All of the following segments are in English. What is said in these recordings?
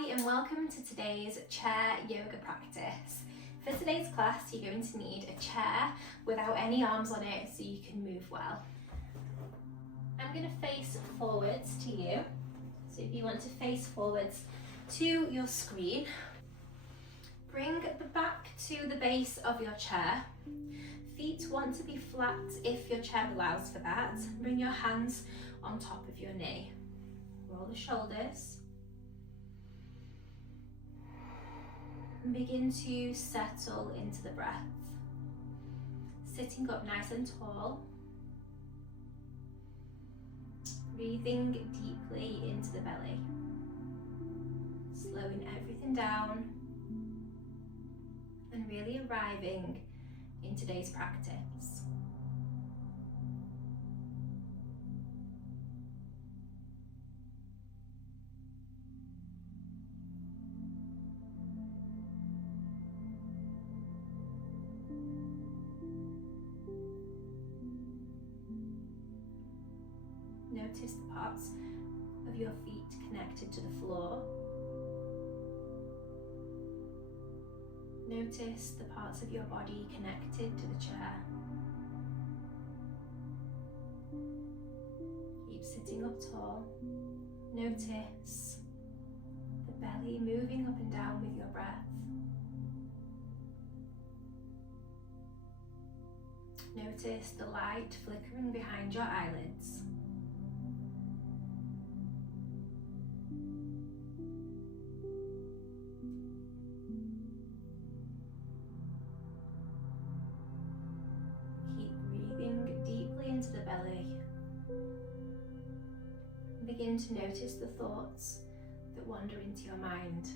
Hi and welcome to today's chair yoga practice. For today's class you're going to need a chair without any arms on it so you can move well. I'm going to face forwards to you, so if you want to face forwards to your screen, bring the back to the base of your chair. Feet want to be flat if your chair allows for that. Bring your hands on top of your knee. Roll the shoulders. And begin to settle into the breath. Sitting up nice and tall. Breathing deeply into the belly. Slowing everything down. And really arriving in today's practice. Notice the parts of your feet connected to the floor. Notice the parts of your body connected to the chair. Keep sitting up tall. Notice the belly moving up and down with your breath. Notice the light flickering behind your eyelids. Into the belly. Begin to notice the thoughts that wander into your mind.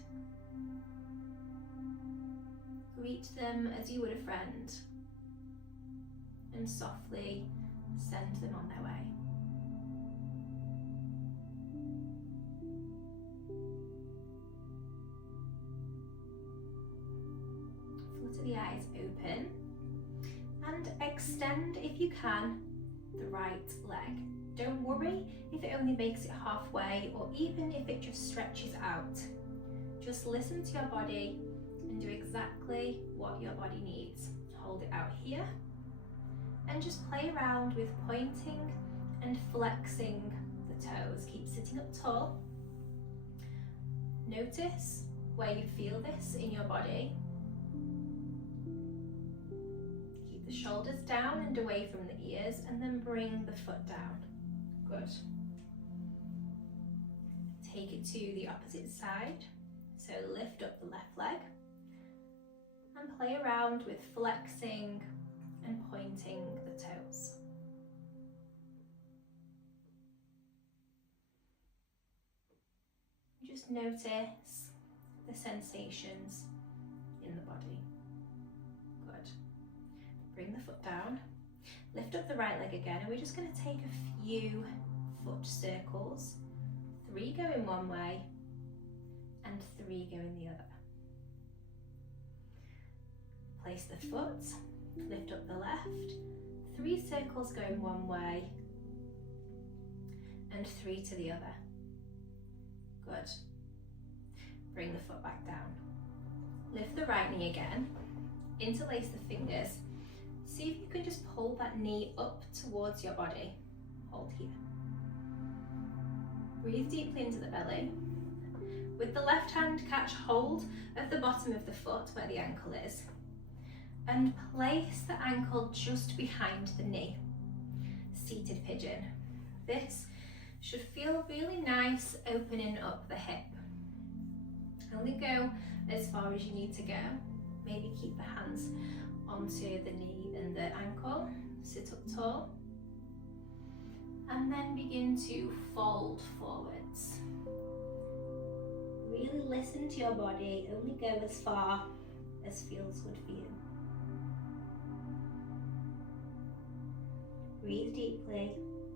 Greet them as you would a friend and softly send them on their way. Flutter the eyes open and extend, if you can, the right leg. Don't worry if it only makes it halfway or even if it just stretches out. Just listen to your body and do exactly what your body needs. Hold it out here and just play around with pointing and flexing the toes. Keep sitting up tall. Notice where you feel this in your body. The shoulders down and away from the ears, and then bring the foot down. Good. Take it to the opposite side. So lift up the left leg and play around with flexing and pointing the toes. Just notice the sensations in the body. Good. Bring the foot down, lift up the right leg again, and we're just going to take a few foot circles. 3 going one way and 3 going the other. Place the foot, lift up the left, 3 circles going one way and 3 to the other. Good. Bring the foot back down. Lift the right knee again, interlace the fingers. See if you can just pull that knee up towards your body. Hold here. Breathe deeply into the belly. With the left hand, catch hold of the bottom of the foot where the ankle is. And place the ankle just behind the knee. Seated pigeon. This should feel really nice, opening up the hip. Only go as far as you need to go. Maybe keep the hands onto the knee and the ankle. Sit up tall and then begin to fold forwards. Really listen to your body, only go as far as feels good for you. Breathe deeply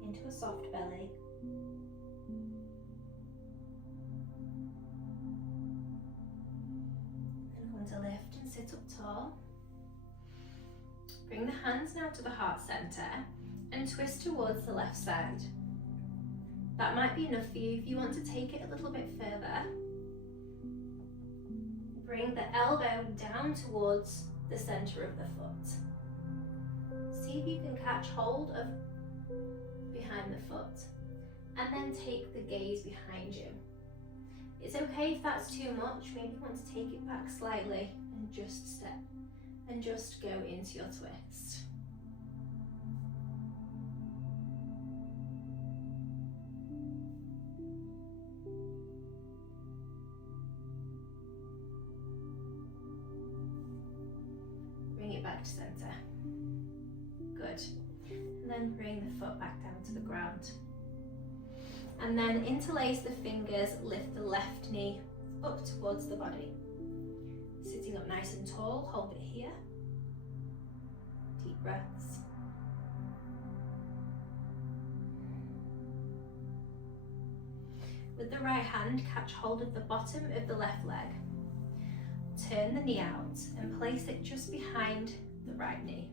into a soft belly. And going to lift and sit up tall. Bring the hands now to the heart center and twist towards the left side. That might be enough for you. If you want to take it a little bit further, the elbow down towards the center of the foot. See if you can catch hold of behind the foot and then take the gaze behind you. It's okay if that's too much. Maybe you want to take it back slightly and just step and just go into your twist. Bring it back to center. Good. And then bring the foot back down to the ground. And then interlace the fingers, lift the left knee up towards the body. Sitting up nice and tall, hold it here. Deep breaths. With the right hand, catch hold of the bottom of the left leg. Turn the knee out and place it just behind the right knee.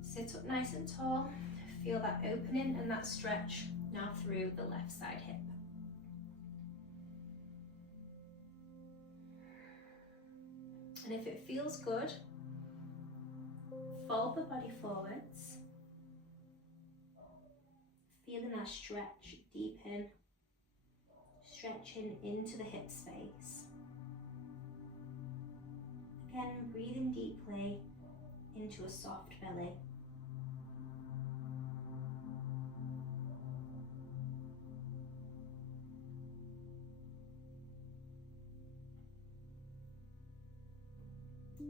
Sit up nice and tall. Feel that opening and that stretch now through the left side hip. And if it feels good, fold the body forwards. Feeling that stretch deepen, stretching into the hip space. Again, breathing deeply into a soft belly.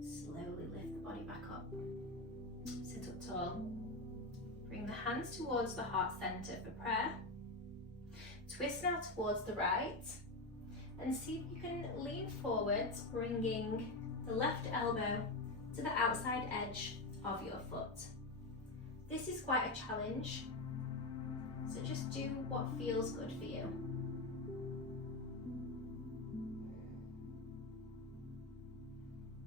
Slowly lift the body back up. Sit up tall. Bring the hands towards the heart center for prayer. Twist now towards the right and see if you can lean forwards, bringing the left elbow to the outside edge of your foot. This is quite a challenge, so just do what feels good for you.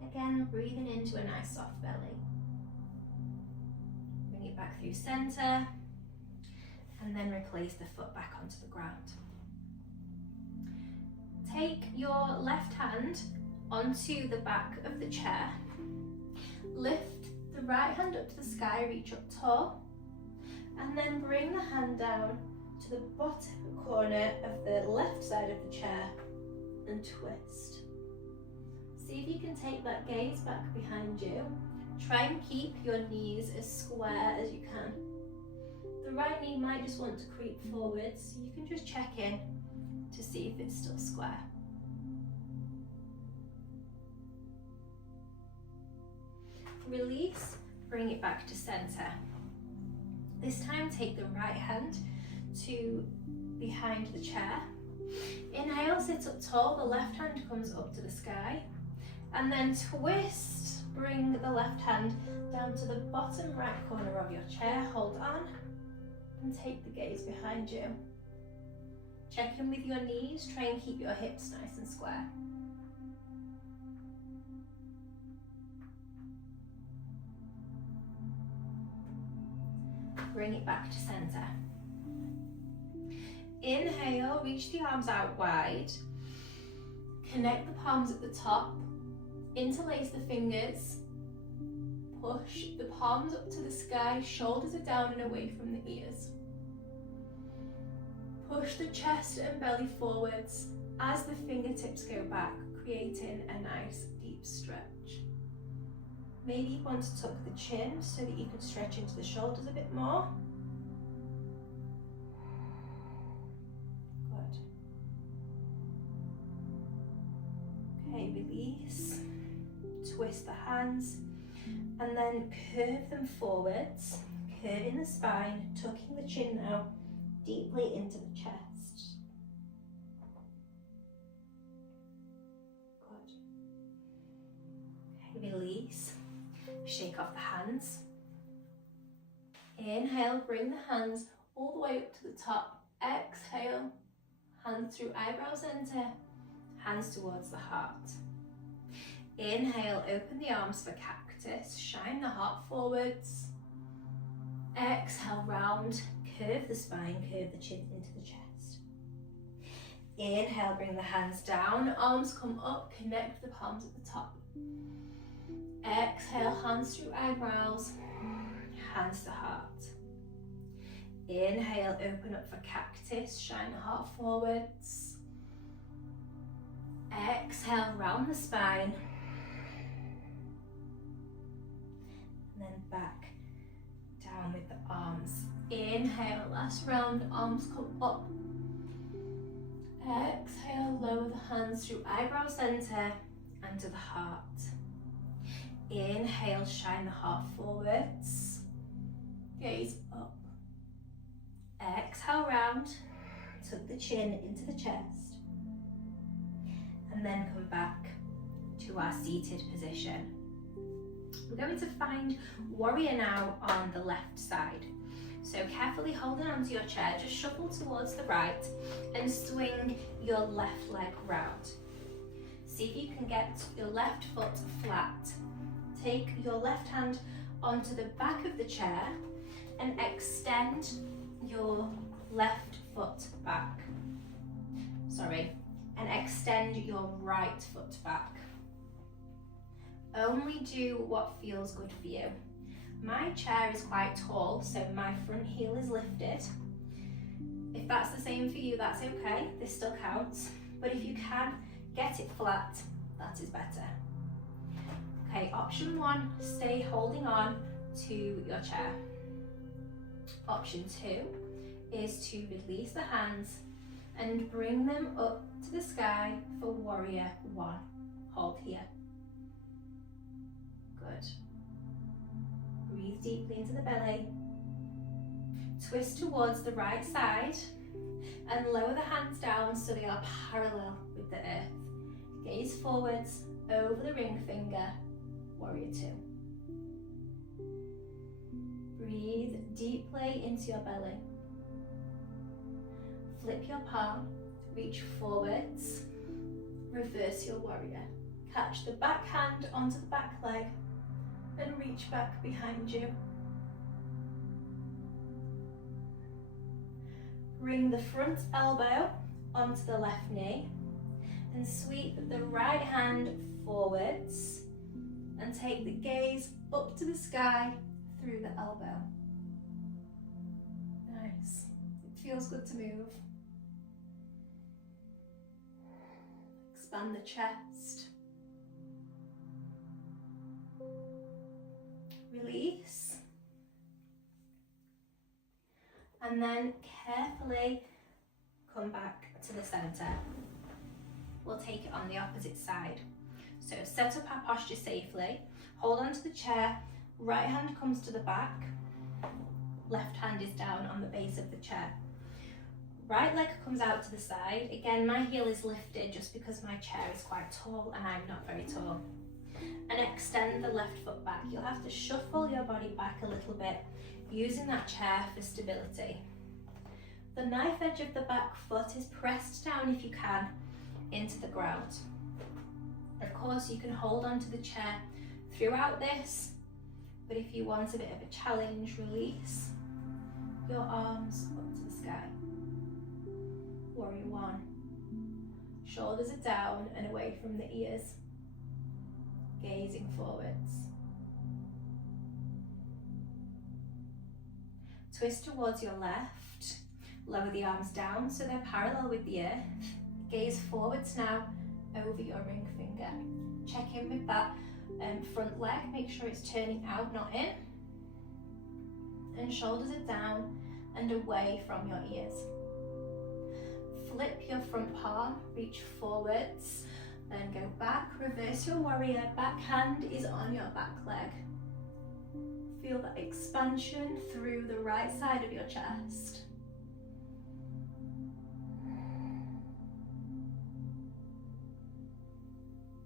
Again, breathing into a nice soft belly. Bring it back through center and then replace the foot back onto the ground. Take your left hand onto the back of the chair. Lift the right hand up to the sky, reach up tall, and then bring the hand down to the bottom corner of the left side of the chair and twist. See if you can take that gaze back behind you. Try and keep your knees as square as you can. The right knee might just want to creep forward, so you can just check in to see if it's still square. Release, bring it back to center. This time take the right hand to behind the chair. Inhale, sit up tall, the left hand comes up to the sky. And then twist, bring the left hand down to the bottom right corner of your chair, hold on, and take the gaze behind you. Check in with your knees, try and keep your hips nice and square. Bring it back to center. Inhale, reach the arms out wide. Connect the palms at the top. Interlace the fingers. Push the palms up to the sky, shoulders are down and away from the ears. Push the chest and belly forwards as the fingertips go back, creating a nice deep stretch. Maybe you want to tuck the chin so that you can stretch into the shoulders a bit more. Good. Okay, release. Twist the hands and then curve them forwards, curving the spine, tucking the chin now deeply into the chest. Good. Okay, release. Shake off the hands. Inhale, bring the hands all the way up to the top. Exhale, hands through eyebrow center, hands towards the heart. Inhale, open the arms for cactus, shine the heart forwards. Exhale, round, curve the spine, curve the chin into the chest. Inhale, bring the hands down, arms come up, connect the palms at the top. Exhale, hands through eyebrows, hands to heart. Inhale, open up for cactus, shine the heart forwards. Exhale, round the spine. And then back down with the arms. Inhale, last round, arms come up. Exhale, lower the hands through eyebrow center and to the heart. Inhale, shine the heart forwards. Gaze up. Exhale, round. Tuck the chin into the chest. And then come back to our seated position. We're going to find warrior now on the left side. So carefully holding onto your chair, just shuffle towards the right and swing your left leg round. See if you can get your left foot flat. Take your left hand onto the back of the chair and extend your left foot back. And extend your right foot back. Only do what feels good for you. My chair is quite tall, so my front heel is lifted. If that's the same for you, that's okay, this still counts. But if you can get it flat, that is better. Okay, option one, stay holding on to your chair. Option two is to release the hands and bring them up to the sky for warrior one. Hold here. Good. Breathe deeply into the belly. Twist towards the right side and lower the hands down so they are parallel with the earth. Gaze forwards over the ring finger, warrior two. Breathe deeply into your belly. Flip your palm, reach forwards, reverse your warrior. Catch the back hand onto the back leg and reach back behind you. Bring the front elbow onto the left knee and sweep the right hand forwards and take the gaze up to the sky through the elbow. Nice. It feels good to move. Expand the chest. Release. And then carefully come back to the center. We'll take it on the opposite side. So set up our posture safely. Hold onto the chair. Right hand comes to the back. Left hand is down on the base of the chair. Right leg comes out to the side. Again, my heel is lifted just because my chair is quite tall and I'm not very tall. And extend the left foot back. You'll have to shuffle your body back a little bit, using that chair for stability. The knife edge of the back foot is pressed down if you can into the ground. Of course, you can hold onto the chair throughout this, but if you want a bit of a challenge, release your arms up to the sky. Warrior one. Shoulders are down and away from the ears. Gazing forwards. Twist towards your left. Lower the arms down so they're parallel with the earth. Gaze forwards now over your ring finger. Check in with that front leg. Make sure it's turning out, not in. And shoulders are down and away from your ears. Flip your front palm, reach forwards. Then go back, reverse your warrior, back hand is on your back leg. Feel that expansion through the right side of your chest.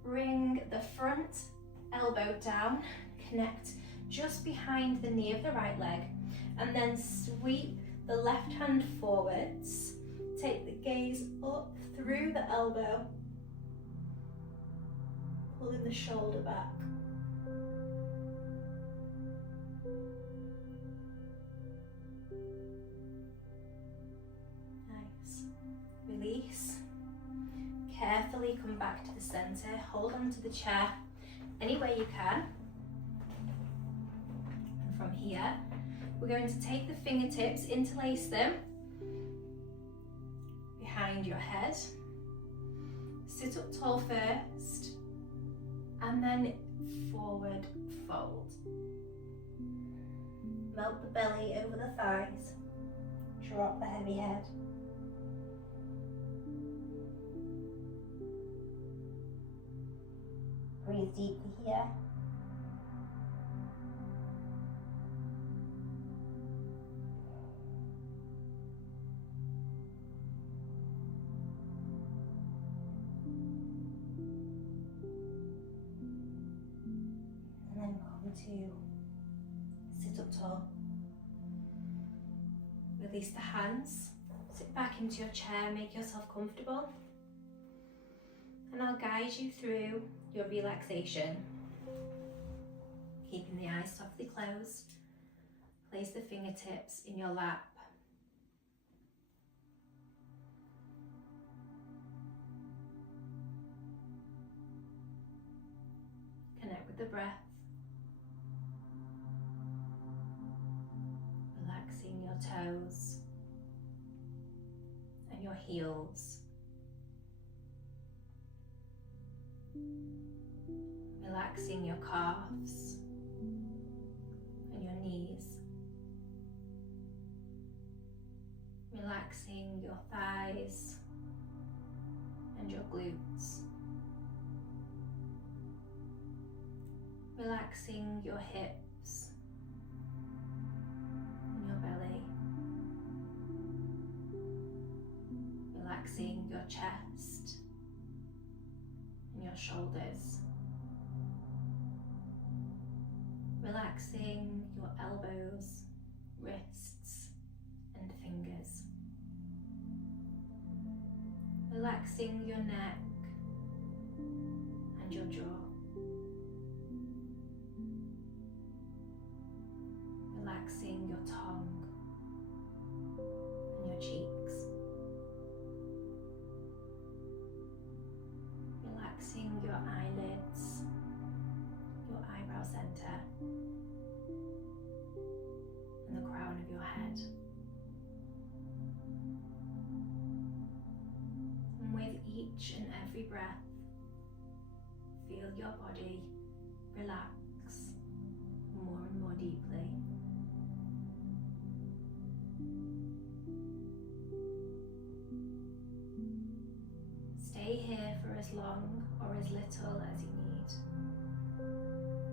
Bring the front elbow down, connect just behind the knee of the right leg, and then sweep the left hand forwards. Take the gaze up through the elbow. Pulling the shoulder back. Nice. Release. carefully come back to the centre. Hold on to the chair any way you can. And from here, we're going to take the fingertips, interlace them behind your head. Sit up tall first, and then forward fold. Melt the belly over the thighs. Drop the heavy head. Breathe deeply here. And then come to sit up tall. Release the hands. Sit back into your chair, make yourself comfortable. And I'll guide you through your relaxation. Keeping the eyes softly closed. Place the fingertips in your lap. Connect with the breath. Relaxing your toes and your heels. Relaxing your calves and your knees. Relaxing your thighs and your glutes. Relaxing your hips and your belly. Relaxing your chest and your shoulders. Relaxing your elbows, wrists and fingers. Relaxing your neck and your jaw. Relaxing your tongue and your cheeks. Relaxing your eyelids, your eyebrow center, and the crown of your head. And with each and every breath, feel your body relax more and more deeply. Stay here for as long or as little as you need.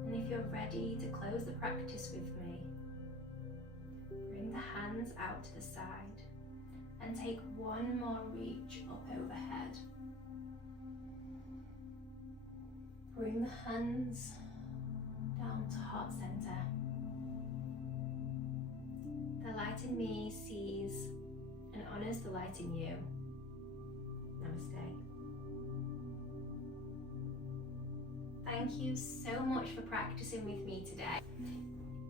And if you're ready to close the practice with me, bring the hands out to the side and take one more reach up overhead. Bring the hands down to heart center. The light in me sees and honors the light in you. Namaste. Thank you so much for practicing with me today.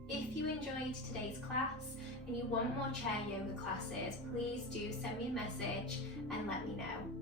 If you enjoyed today's class and you want more chair yoga classes, please do send me a message and let me know.